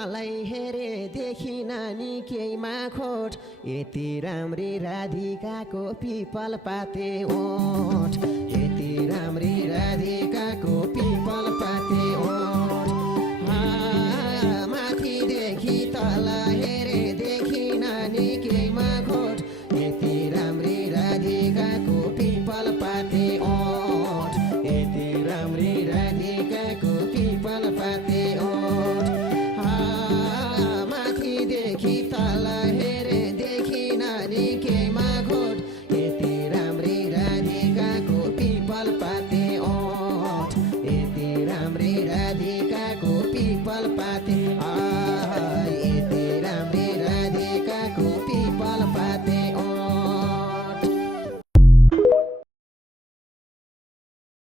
तलाई हेरे देखि नानी केहीमा खोट यति राम्री राधिकाको पिपल पाते ओठ यति राम्री राधिकाको पिपल पाते ओठ माथिदेखि तल हेरे देखि नानी केहीमा खोट यति राम्री राधिकाको पिपल पाते ओठ यति राम्री राधिकाको पिपल पाते ओठ माथिदेखि तल हेरे देखि नानी केहीमा खोट यति राम्री राधिकाको पिपल पाते ओठ यति राम्री राधिकाको पिपल पाते